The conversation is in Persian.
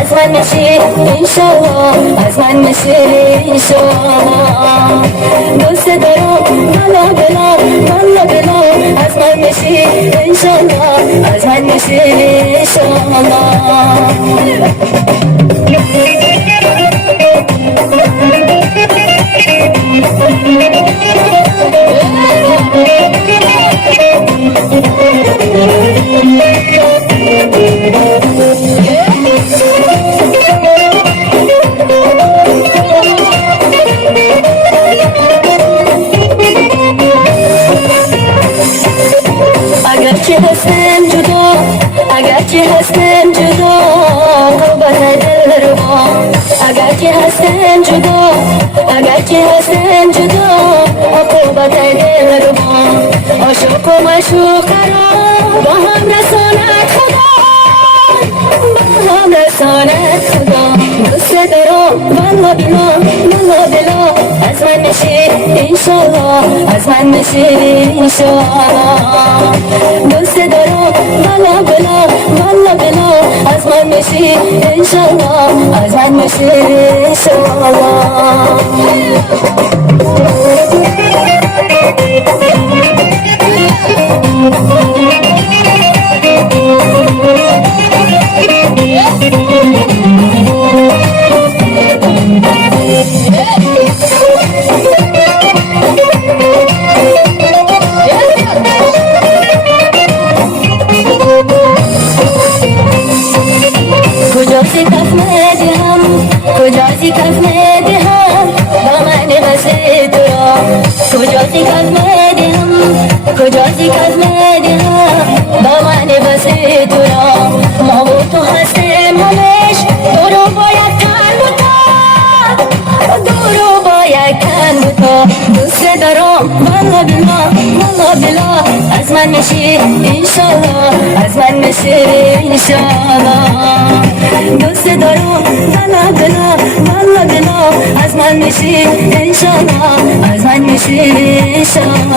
از من میشی انشالله از من میشی انشالله دوست دارم بلا بلا بلا بلا از من میشی انشالله از من میشی اگرچه هستم جدا اگرچه هستم جدا قربت دلربا اگرچه هستم جدا اگرچه هستم جدا قربت دلربا عاشق و معشوق قرار با هم رساند خدا با هم رساند خدا دوست دارم والله بلا والله بلا از من میشی انشالله از من میشی انشالله دوست دارم بلا بلا بلا بلا از من میشی انشالله از من میشی انشالله کجا کف ندهم کجا کف ندهم با من بس تو را کجا کف ندهم کجا کف ندهم با من بس تو را ما و تو هستیم همش دو رو باید تن بودم دو رو باید تن بودم دوست دارم والله بلا والله بلا از من میشی انشالله از من میشی انشالله دوست دارم بلا بلا بلا بلا از من میشی انشالله از من میشی انشالله